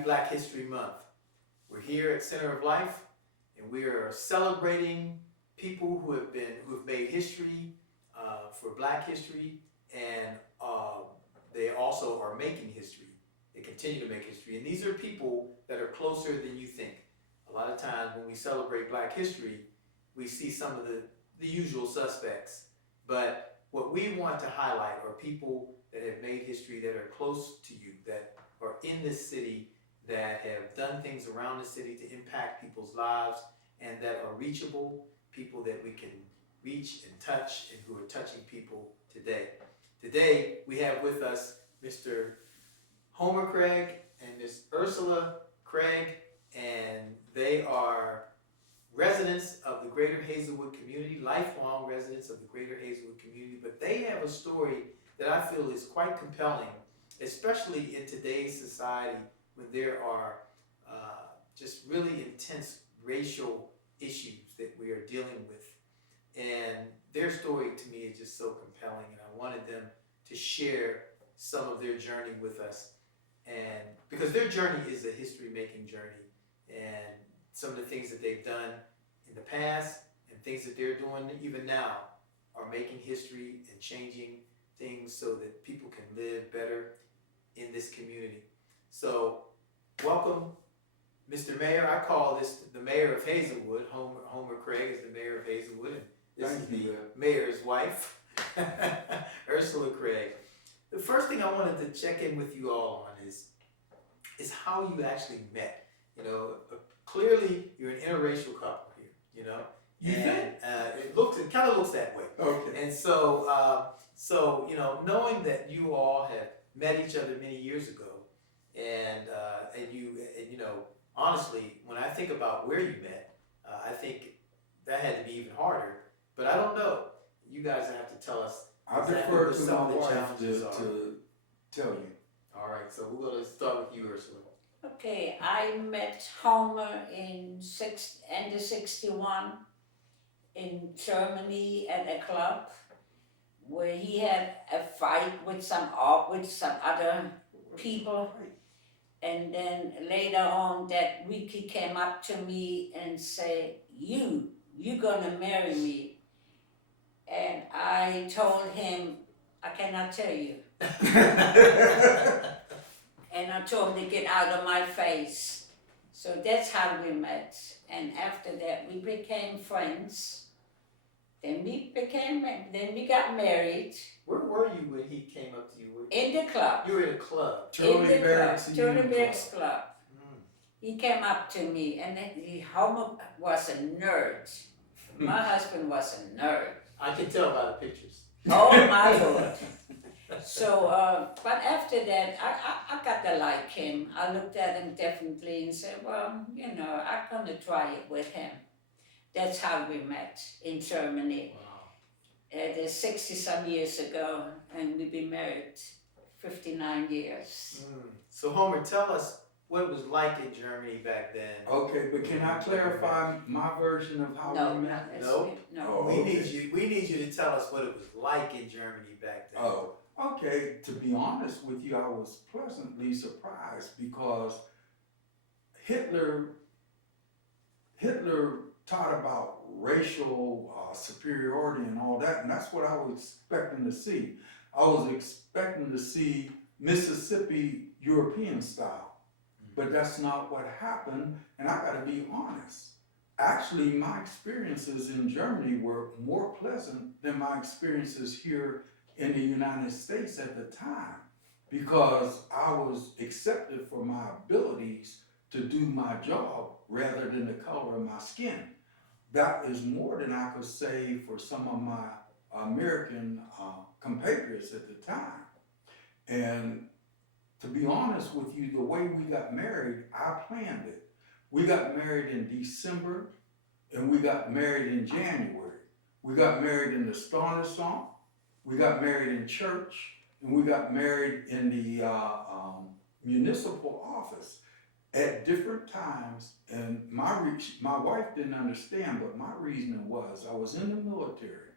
Happy Black History Month. We're here at Center of Life, and we are celebrating people who have made history for Black history, and they also are making history. They continue to make history, and these are people that are closer than you think. A lot of times when we celebrate Black history, we see some of the usual suspects, but what we want to highlight are people that have made history, that are close to you, that are in this city, that have done things around the city to impact people's lives, and that are reachable, people that we can reach and touch, and who are touching people today. Today, we have with us Mr. Homer Craig and Miss Ursula Craig, and they are residents of the Greater Hazelwood community, lifelong residents of the Greater Hazelwood community, but they have a story that I feel is quite compelling, especially in today's society when there are just really intense racial issues that we are dealing with. And their story to me is just so compelling, and I wanted them to share some of their journey with us. And because their journey is a history-making journey, and some of the things that they've done in the past and things that they're doing even now are making history and changing things so that people can live better in this community. So, welcome, Mr. Mayor. I call this the Mayor of Hazelwood. Homer Craig is the Mayor of Hazelwood, and this is the Mayor's wife, Ursula Craig. The first thing I wanted to check in with you all on is how you actually met. You know, clearly you're an interracial couple here. You know, you think? It kind of looks that way. Okay. And so you know, knowing that you all have met each other many years ago, and you know, honestly, when I think about where you met, I think that had to be even harder. But I don't know. You guys have to tell us. I defer to my wife to tell you. All right, so we're going to start with you, Ursula. Okay, I met Homer in end of '61 in Germany at a club where he had a fight with some other people, and then later on that week he came up to me and said, "You gonna marry me?" And I told him, "I cannot tell you." And I told him to get out of my face. So that's how we met. And after that, we became friends. Then we got married. Where were you when he came up to you? In the club. You were in a club. Turley Barracks Club. He came up to me, and Homer was a nerd. My husband was a nerd. I can tell by the pictures. Oh my Lord. So, but after that, I got to like him. I looked at him differently and said, well, you know, I'm going to try it with him. That's how we met in Germany. Wow. It is 60-some years ago, and we've been married 59 years. So, Homer, tell us what it was like in Germany back then. Okay, but can I clarify my version of how we met? No. Oh, We need you to tell us what it was like in Germany back then. Oh, okay. To be honest with you, I was pleasantly surprised because Hitler taught about racial superiority and all that, and that's what I was expecting to see. I was expecting to see Mississippi European style. But that's not what happened, and I gotta be honest. Actually, my experiences in Germany were more pleasant than my experiences here in the United States at the time, because I was accepted for my abilities to do my job rather than the color of my skin. That is more than I could say for some of my American compatriots at the time. And to be honest with you, the way we got married, I planned it. We got married in December, and we got married in January. We got married in the Starnersong, we got married in church, and we got married in the municipal office at different times. And my wife didn't understand, but my reasoning was I was in the military,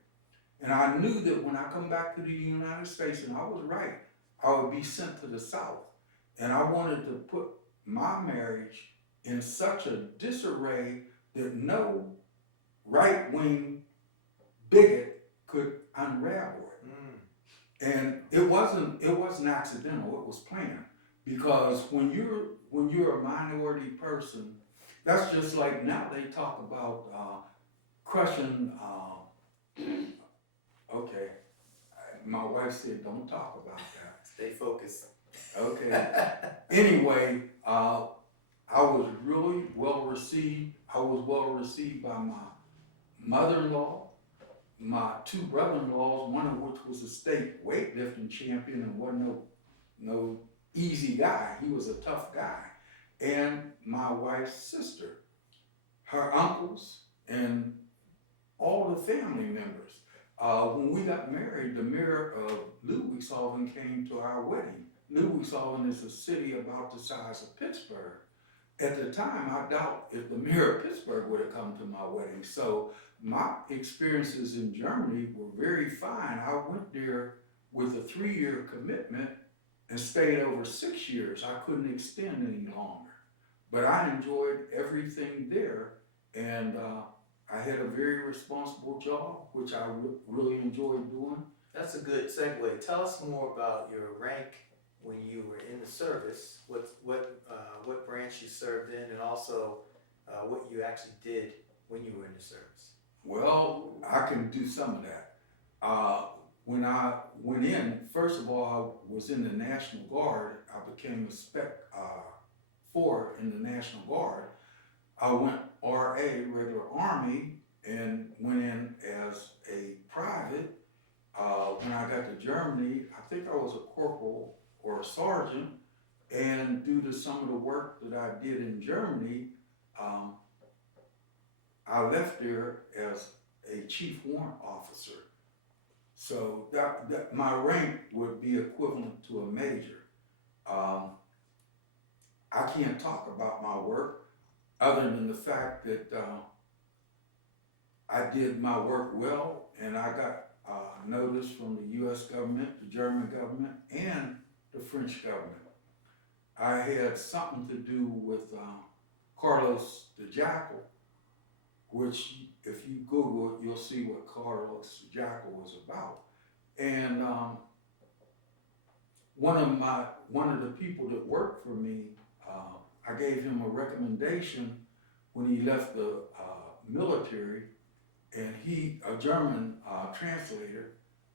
and I knew that when I come back to the United States, and I was right, I would be sent to the South. And I wanted to put my marriage in such a disarray that no right-wing bigot could unravel it. And it wasn't accidental, it was planned. Because when you're a minority person, that's just like now they talk about crushing, okay, my wife said don't talk about that. Stay focused. Okay. Anyway, I was really well received. I was well received by my mother-in-law, my two brother-in-laws, one of which was a state weightlifting champion and wasn't no easy guy. He was a tough guy. And my wife's sister, her uncles, and all the family members. When we got married, the mayor of Ludwigshafen came to our wedding. Ludwigshafen is a city about the size of Pittsburgh. At the time, I doubt if the mayor of Pittsburgh would have come to my wedding. So my experiences in Germany were very fine. I went there with a 3-year commitment and stayed over 6 years. I couldn't extend any longer. But I enjoyed everything there, and I had a very responsible job, which I really enjoyed doing. That's a good segue. Tell us more about your rank when you were in the service. What branch you served in, and also what you actually did when you were in the service. Well, I can do some of that. When I went in, first of all, I was in the National Guard. I became a Spec 4 in the National Guard. I went RA, regular Army, and went in as a private. When I got to Germany, I think I was a corporal or a sergeant, and due to some of the work that I did in Germany, I left there as a chief warrant officer. So that my rank would be equivalent to a major. I can't talk about my work other than the fact that I did my work well, and I got notice from the U.S. government, the German government, and the French government. I had something to do with Carlos the Jackal, which if you Google it, you'll see what Carlos the Jackal was about. And one of the people that worked for me, I gave him a recommendation when he left the military, and a German translator,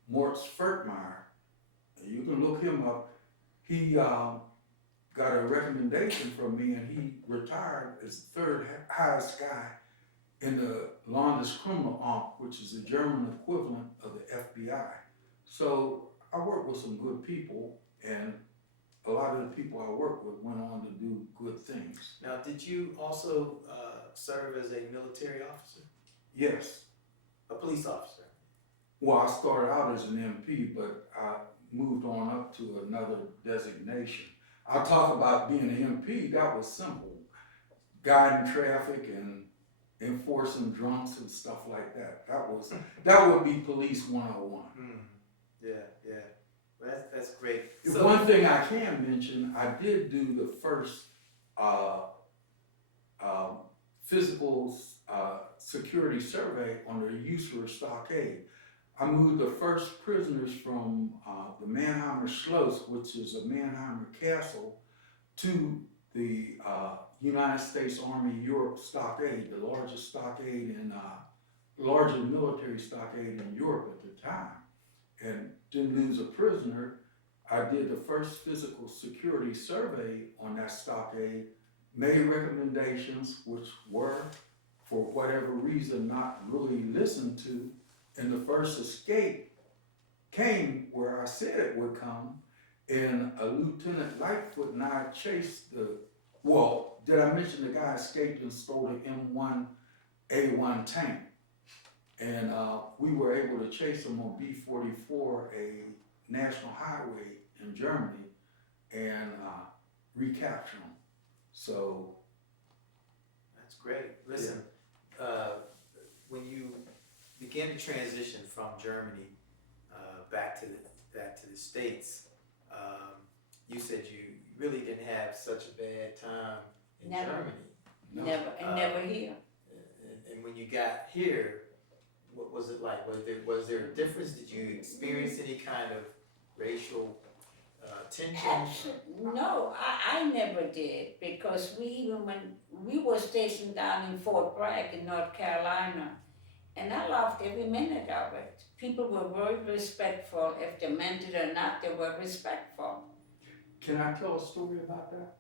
Moritz Fertmeyer, you can look him up, he got a recommendation from me, and he retired as the third highest guy in the Landeskriminalamt, which is the German equivalent of the FBI. So I worked with some good people, and a lot of the people I worked with went on to do good things. Now, did you also serve as a military officer? Yes. A police officer? Well, I started out as an MP, but I moved on up to another designation. I'll talk about being an MP. That was simple. Guiding traffic and enforcing drunks and stuff like that. That would be police 101. Yeah. That's great. So, one thing I can mention, I did do the first physical security survey on the Ursula Stockade. I moved the first prisoners from the Mannheimer Schloss, which is a Mannheimer castle, to the United States Army Europe Stockade, the largest stockade largest military stockade in Europe at the time. And didn't lose a prisoner. I did the first physical security survey on that stockade, made recommendations which were, for whatever reason, not really listened to. And the first escape came where I said it would come, and a Lieutenant Lightfoot and I chased did I mention the guy escaped and stole the M1A1 tank? And we were able to chase him on B-44, a national highway in Germany, and recapture him. So. That's great. Listen, when you began to transition from Germany back to the States, you said you really didn't have such a bad time in Never. Germany. No. Never here. And when you got here, what was it like? Was there a difference? Did you experience any kind of racial tension? No, I never did, because even when we were stationed down in Fort Bragg in North Carolina, and I loved every minute of it. People were very respectful. If they meant it or not, they were respectful. Can I tell a story about that?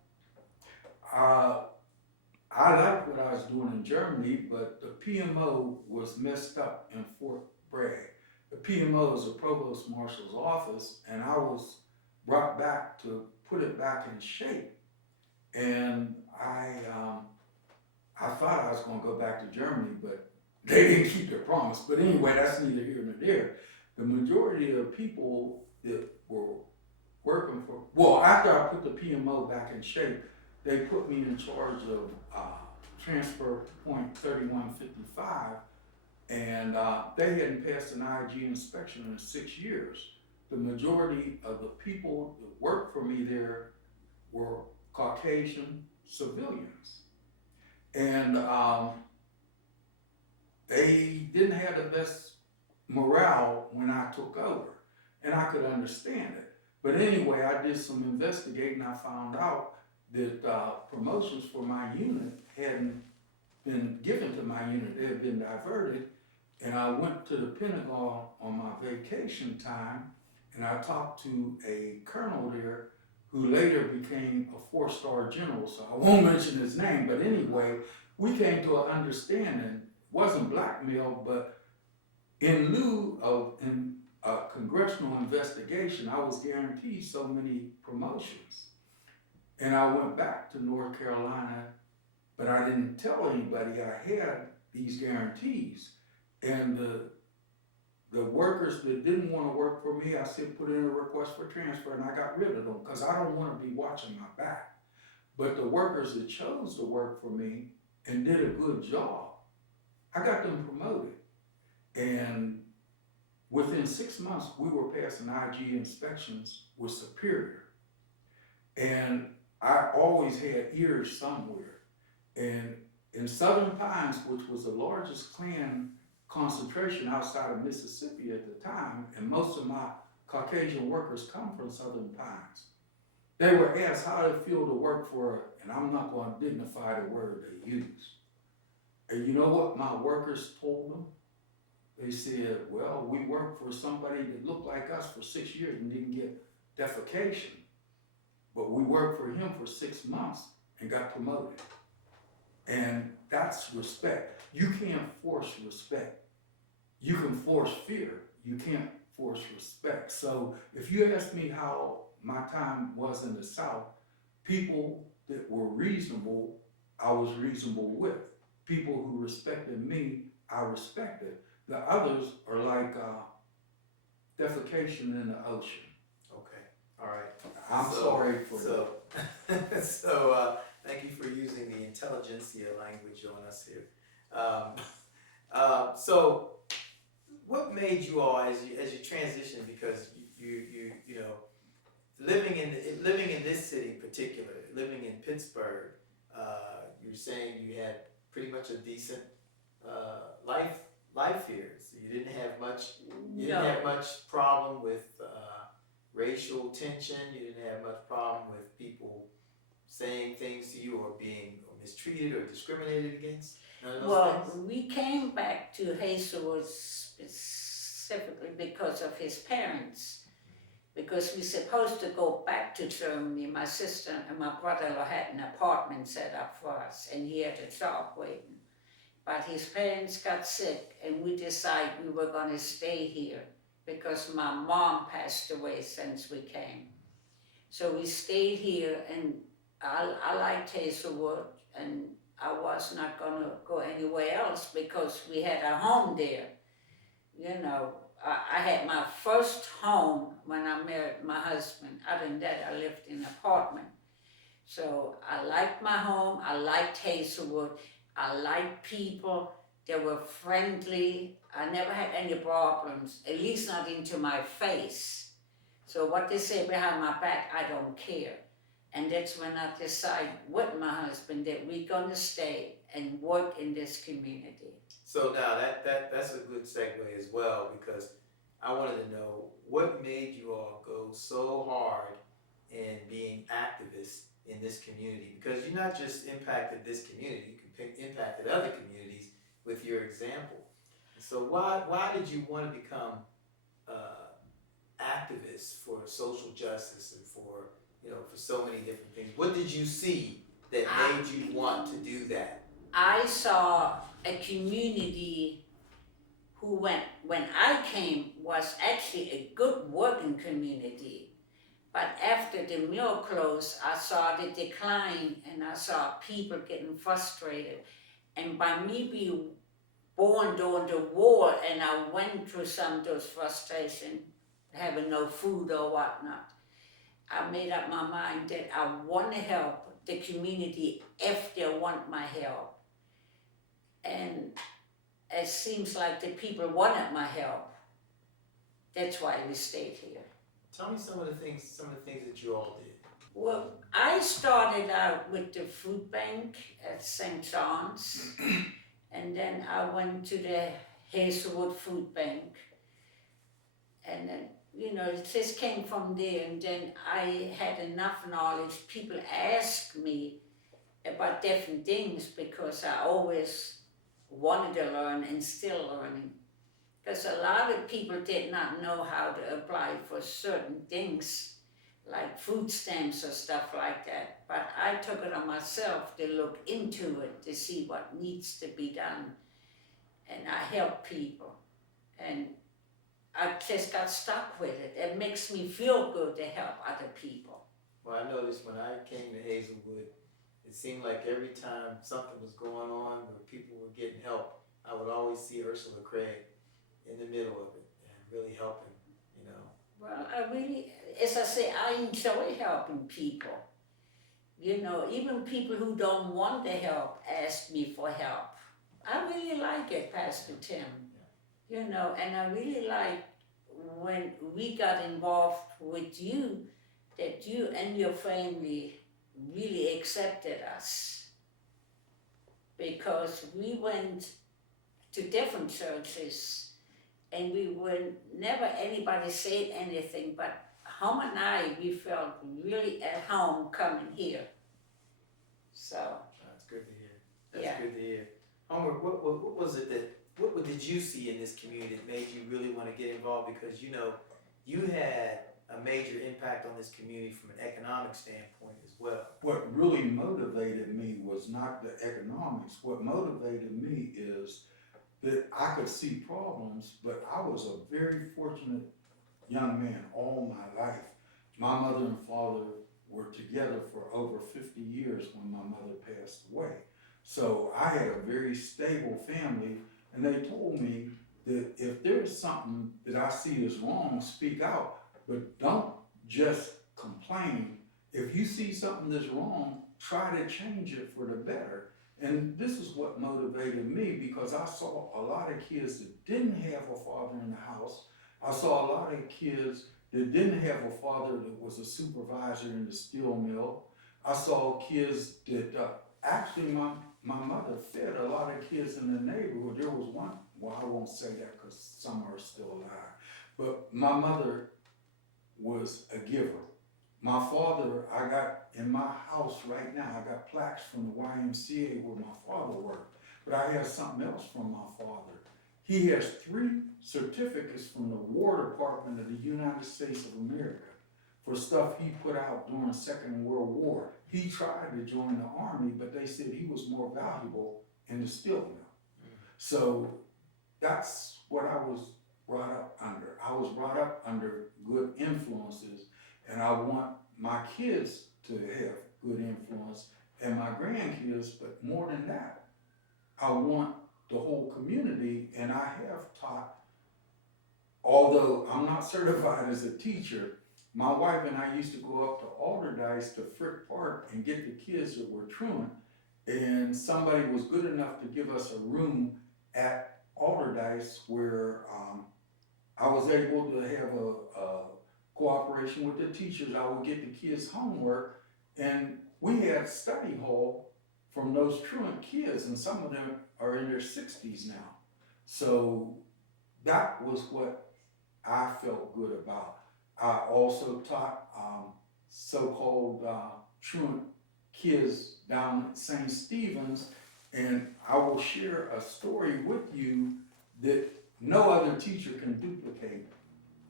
I liked what I was doing in Germany, but the PMO was messed up in Fort Bragg. The PMO is the Provost Marshal's office, and I was brought back to put it back in shape. And I thought I was going to go back to Germany, but they didn't keep their promise. But anyway, that's neither here nor there. The majority of people that were working for, well, after I put the PMO back in shape, they put me in charge of transfer point 3155, and they hadn't passed an IG inspection in 6 years. The majority of the people that worked for me there were Caucasian civilians. And they didn't have the best morale when I took over, and I could understand it. But anyway, I did some investigating. I found out that promotions for my unit hadn't been given to my unit. They had been diverted. And I went to the Pentagon on my vacation time, and I talked to a colonel there who later became a 4-star general, so I won't mention his name. But anyway, we came to an understanding. It wasn't blackmail, but in lieu of a congressional investigation, I was guaranteed so many promotions. And I went back to North Carolina, but I didn't tell anybody I had these guarantees. And the workers that didn't want to work for me, I said, put in a request for transfer, and I got rid of them because I don't want to be watching my back. But the workers that chose to work for me and did a good job, I got them promoted. And within 6 months, we were passing IG inspections with Superior. And I always had ears somewhere. And in Southern Pines, which was the largest Klan concentration outside of Mississippi at the time, and most of my Caucasian workers come from Southern Pines, they were asked how it feel to work for, and I'm not going to dignify the word they use. And you know what my workers told them? They said, well, we worked for somebody that looked like us for 6 years and didn't get defecation. But we worked for him for 6 months and got promoted. And that's respect. You can't force respect. You can force fear. You can't force respect. So if you ask me how my time was in the South, people that were reasonable, I was reasonable with. People who respected me, I respected. The others are like defecation in the ocean. Okay, all right. I'm sorry for that. So thank you for using the intelligentsia language on us here. So what made you all, as you transitioned, because you know, living in this city in particular, living in Pittsburgh, you were saying you had pretty much a decent life here. So you didn't have much problem with racial tension. You didn't have much problem with people saying things to you or being mistreated or discriminated against. None of those things? We came back to Hazelwood specifically because of his parents. Because we're supposed to go back to Germany. My sister and my brother-in-law had an apartment set up for us, and he had a job waiting. But his parents got sick, and we decided we were going to stay here because my mom passed away since we came. So we stayed here, and I liked Hazelwood, and I was not going to go anywhere else because we had a home there. You know, I had my first home when I married my husband. Other than that, I lived in an apartment. So I liked my home. I liked Hazelwood. I liked people. They were friendly. I never had any problems, at least not into my face. So what they say behind my back, I don't care. And that's when I decide with my husband that we're gonna stay and work in this community. So now that's a good segue as well, because I wanted to know what made you all go so hard in being activists in this community, because you not just impacted this community, you impacted other communities with your example. So why did you want to become activists for social justice and for for so many different things? What did you see that made you want to do that? I saw a community who when I came was actually a good working community. But after the mill closed, I saw the decline and I saw people getting frustrated. And by me being born during the war and I went through some of those frustrations, having no food or whatnot, I made up my mind that I want to help the community if they want my help. And it seems like the people wanted my help. That's why we stayed here. Tell me some of the things that you all did. Well, I started out with the food bank at St. John's, and then I went to the Hazelwood food bank, and then it just came from there. And then I had enough knowledge. People asked me about different things because I always wanted to learn and still learning. Because a lot of people did not know how to apply for certain things, like food stamps or stuff like that. But I took it on myself to look into it to see what needs to be done. And I help people. And I just got stuck with it. It makes me feel good to help other people. Well, I noticed when I came to Hazelwood, it seemed like every time something was going on where people were getting help, I would always see Ursula Craig in the middle of it and really helping, Well, I really, as I say, I enjoy helping people. Even people who don't want the help ask me for help. I really like it, Pastor Tim. And I really like when we got involved with you, that you and your family really accepted us. Because we went to different churches and we were never anybody said anything, but Home and I, we felt really at home coming here. So. That's good to hear. That's good to hear. Homer, what was it what did you see in this community that made you really want to get involved? Because you had a major impact on this community from an economic standpoint as well. What really motivated me was not the economics. What motivated me is that I could see problems, but I was a very fortunate young man all my life. My mother and father were together for over 50 years when my mother passed away. So I had a very stable family, and they told me that if there's something that I see is wrong, speak out, but don't just complain. If you see something that's wrong, try to change it for the better. And this is what motivated me, because I saw a lot of kids that didn't have a father in the house. I saw a lot of kids that didn't have a father that was a supervisor in the steel mill. I saw kids that actually my mother fed a lot of kids in the neighborhood. There was one, well, I won't say that because some are still alive, but my mother was a giver. My father, I got in my house right now, I got plaques from the YMCA where my father worked, but I have something else from my father. He has 3 certificates from the War Department of the United States of America for stuff he put out during the Second World War. He tried to join the Army, but they said he was more valuable in the steel mill. So that's what I was brought up under. I was brought up under good influences, and I want my kids to have good influence and my grandkids, but more than that, I want the whole community. And I have taught, although I'm not certified as a teacher, my wife and I used to go up to Alderdice to Frick Park and get the kids that were truant, and somebody was good enough to give us a room at Alderdice where I was able to have a cooperation with the teachers, I would get the kids' homework, and we had study hall from those truant kids, and some of them are in their 60s now. So that was what I felt good about. I also taught so-called truant kids down at St. Stephen's, and I will share a story with you that no other teacher can duplicate.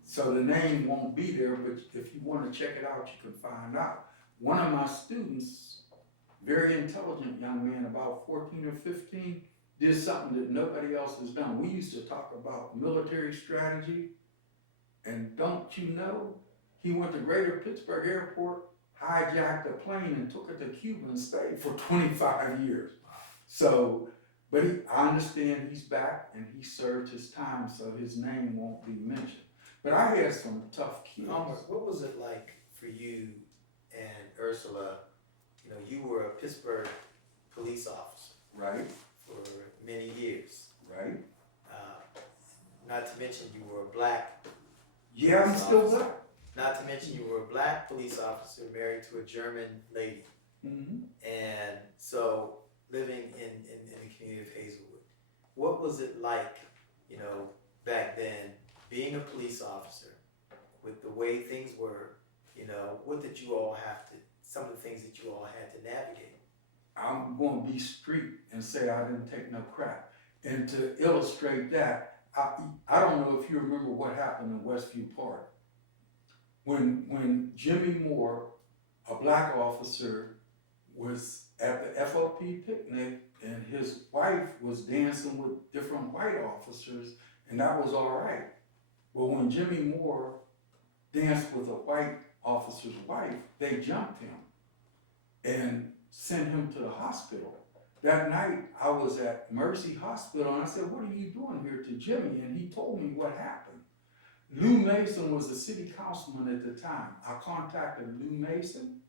So the name won't be there, but if you want to check it out, you can find out. One of my students, very intelligent young man, about 14 or 15, did something that nobody else has done. We used to talk about military strategy, and don't you know, he went to Greater Pittsburgh Airport, hijacked a plane and took it to Cuba and stayed for 25 years. So, but I understand he's back and he served his time, so his name won't be mentioned. But I had some tough kids. What was it like for you and Ursula? You know, you were a Pittsburgh police officer. Right. For many years. Right. Not to mention you were a black. Yeah, I'm still black. Not to mention you were a black police officer married to a German lady. Mm-hmm. And so living in the community of Hazelwood, what was it like, you know, back then, being a police officer, with the way things were, you know, what did you all have to, some of the things that you all had to navigate? I'm going to be street and say I didn't take no crap. And to illustrate that, I don't know if you remember what happened in Westview Park. When Jimmy Moore, a black officer, was at the FOP picnic and his wife was dancing with different white officers, and that was all right. But when Jimmy Moore danced with a white officer's wife, they jumped him and sent him to the hospital. That night, I was at Mercy Hospital, and I said, "What are you doing here?" to Jimmy, and he told me what happened. Lou Mason was the city councilman at the time. I contacted Lou Mason.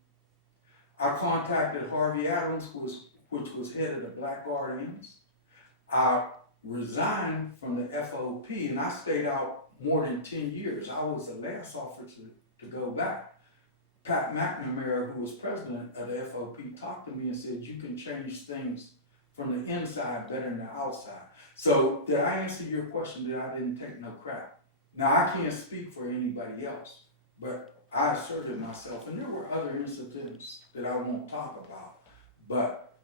I contacted Harvey Adams, which was head of the Black Guardians. I resigned from the FOP, and I stayed out more than 10 years. I was the last officer to go back. Pat McNamara, who was president of the FOP, talked to me and said, "You can change things from the inside better than the outside." So did I answer your question that I didn't take no crap? Now, I can't speak for anybody else, but I asserted myself, and there were other incidents that I won't talk about, but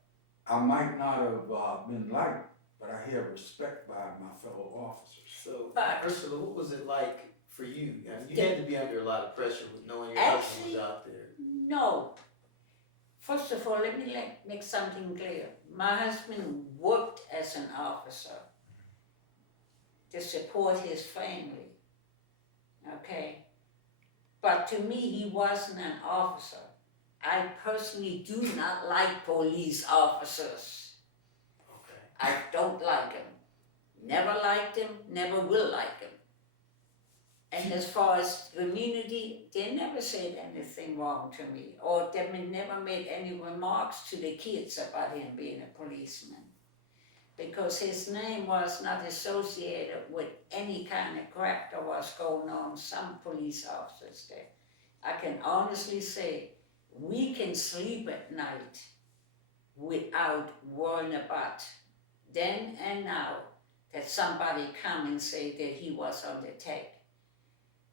I might not have been liked, but I had respect by my fellow officers. So, Ursula, what was it like for you? I mean, you had to be under a lot of pressure with knowing your husband was out there. No. First of all, let me make something clear. My husband worked as an officer to support his family, okay? But to me, he wasn't an officer. I personally do not like police officers. Okay. I don't like them. Never liked them, never will like them. And as far as community, they never said anything wrong to me, or they never made any remarks to the kids about him being a policeman, because his name was not associated with any kind of crap that was going on some police officers there. I can honestly say we can sleep at night without worrying about then and now that somebody come and say that he was on the take.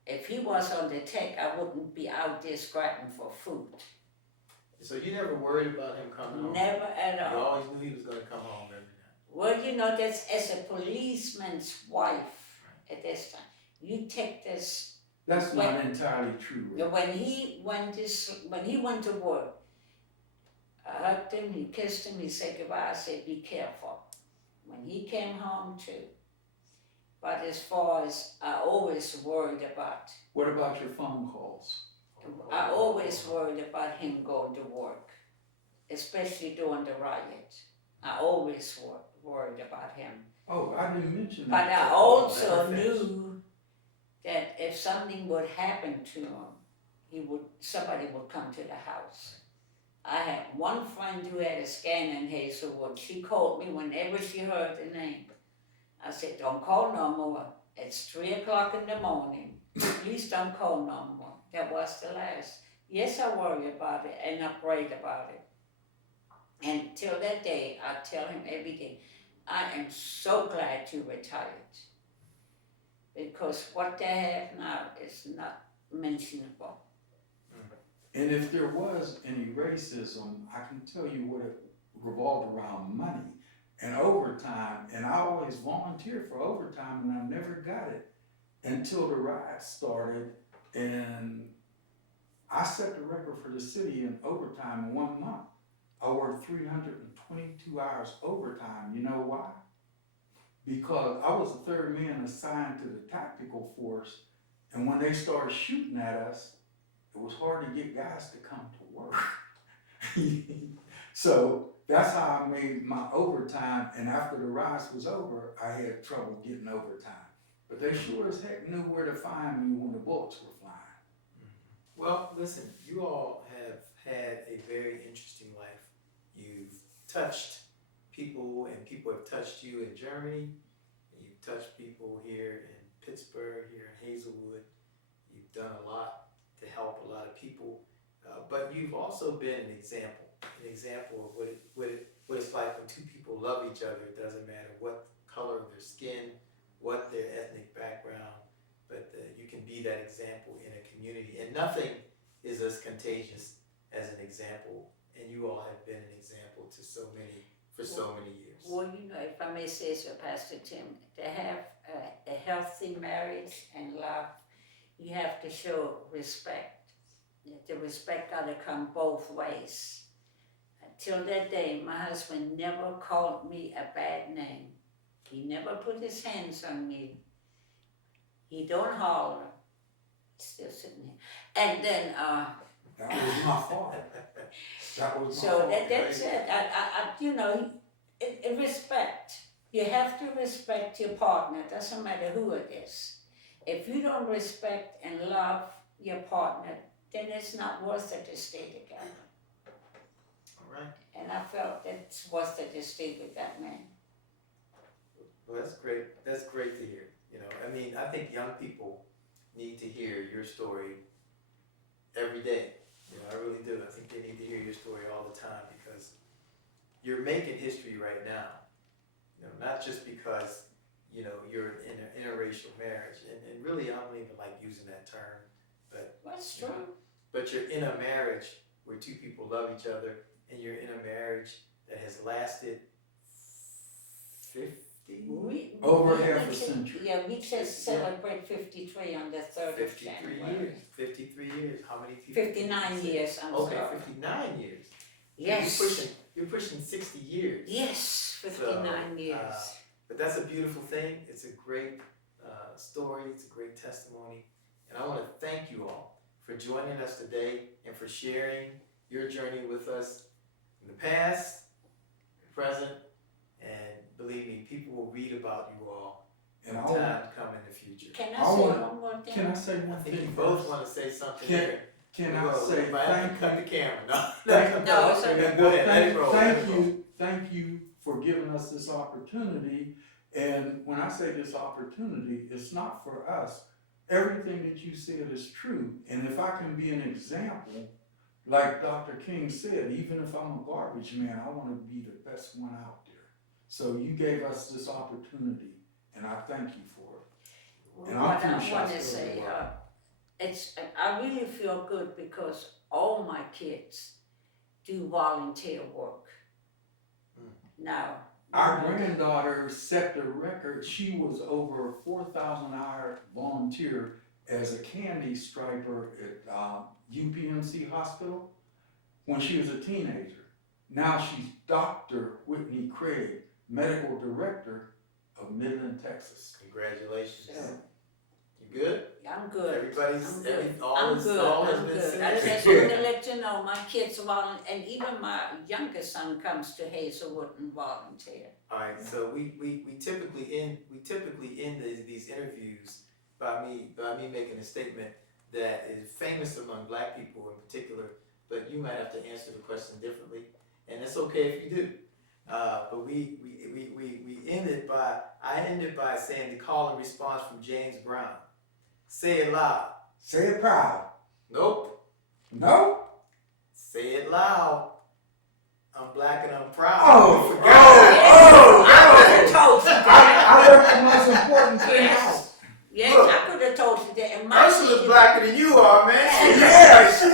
If he was on the take, I wouldn't be out there scrapping for food. So you never worried about him coming home? Never at You all. always knew he was going to come home every night? Well, you know, that's as a policeman's wife at this time. You take this. That's not entirely true. Rick. When he went to work, I hugged him, he kissed him, he said goodbye. I said, "Be careful." When he came home too. But as far as I always worried about, What about your phone calls? I always worried about him going to work, especially during the riot. I always worried about him. Oh, I didn't mention But that. I also knew that if something would happen to him, somebody would come to the house. I had one friend who had a scanner in Hazelwood. She called me whenever she heard the name. I said, "Don't call no more. It's 3 o'clock in the morning. Please don't call no more. That was the last. Yes, I worry about it and I prayed about it. And till that day, I tell him every day, I am so glad you retired. Because what they have now is not mentionable. And if there was any racism, I can tell you what it revolved around money and overtime. And I always volunteered for overtime and I never got it until the riots started. And I set the record for the city in overtime in 1 month. I worked 322 hours overtime. You know why? Because I was the third man assigned to the tactical force. And when they started shooting at us, it was hard to get guys to come to work. So that's how I made my overtime. And after the riots was over, I had trouble getting overtime. But they sure as heck knew where to find me when the bullets were flying. Well, listen, you all have had a very interesting life. You've touched people and people have touched you in Germany. You've touched people here in Pittsburgh, here in Hazelwood. You've done a lot to help a lot of people. But you've also been an example of what it's like when two people love each other. It doesn't matter what color of their skin, what their ethnic background, but you can be that example in a community. And nothing is as contagious as an example. And you all have been an example to so many years. Well, you know, if I may say so, Pastor Tim, to have a healthy marriage and love, you have to show respect. The respect got to come both ways. Till that day, my husband never called me a bad name. He never put his hands on me. He don't holler. He's still sitting here. And then, That was my fault. That was my so fault. that's it. You know, respect. You have to respect your partner. It doesn't matter who it is. If you don't respect and love your partner, then it's not worth it to stay together. All right. And I felt it's worth it to stay with that man. Well, that's great. That's great to hear. You know, I mean, I think young people need to hear your story every day. You know, I really do. I think they need to hear your story all the time because you're making history right now. You know, not just because, you know, you're in an interracial marriage. And really, I don't even like using that term. But That's you know, true. but you're in a marriage where two people love each other, and you're in a marriage that has lasted 50 Over half a century. Yeah, we just celebrate 53 on the 3rd of 53 January. years. 53 years. How many people? 59 years, I'm Okay, sorry. 59 years. Yes. You're pushing 60 years. Yes, 59 years. But that's a beautiful thing. It's a great story. It's a great testimony. And I want to thank you all for joining us today and for sharing your journey with us in the past, the present, and believe me, people will read about you all in And time to come in the future. Can I I say want- one more thing? Can I say I one think you thing both first? want to say something Can- here. Can We're I gonna- say we might have thank to cut you? the camera. No, it's okay. Go ahead, let it roll, let Thank it roll. you, thank you for giving us this opportunity. And when I say this opportunity, it's not for us. Everything that you said is true. And if I can be an example, like Dr. King said, even if I'm a garbage man, I want to be the best one out there. So you gave us this opportunity, and I thank you for it. And I'm What through I want to Shasta say, as well. I really feel good because all my kids do volunteer work. Now, Our granddaughter set the record. She was over a 4,000-hour volunteer as a candy striper at UPMC Hospital when she was a teenager. Now she's Dr. Whitney Craig, medical director of Midland, Texas. Congratulations. So- You good? I'm good. Everybody's, I'm good. all I'm is, good. all has I'm been good. I said. just want to let you know my kids and even my youngest son comes to Hazelwood and volunteer. All right, so we typically end these interviews by me making a statement that is famous among Black people in particular, but you might have to answer the question differently, and it's okay if you do. But we ended by, I ended by saying the call and response from James Brown. Say it loud. Say it proud. Nope. No? Say it loud. I'm black and I'm proud. Oh, You I could have told you that. I left the most important thing out. Yes, Look. I could have told you that. And my Ursula's blacker than you are, man. Yeah, she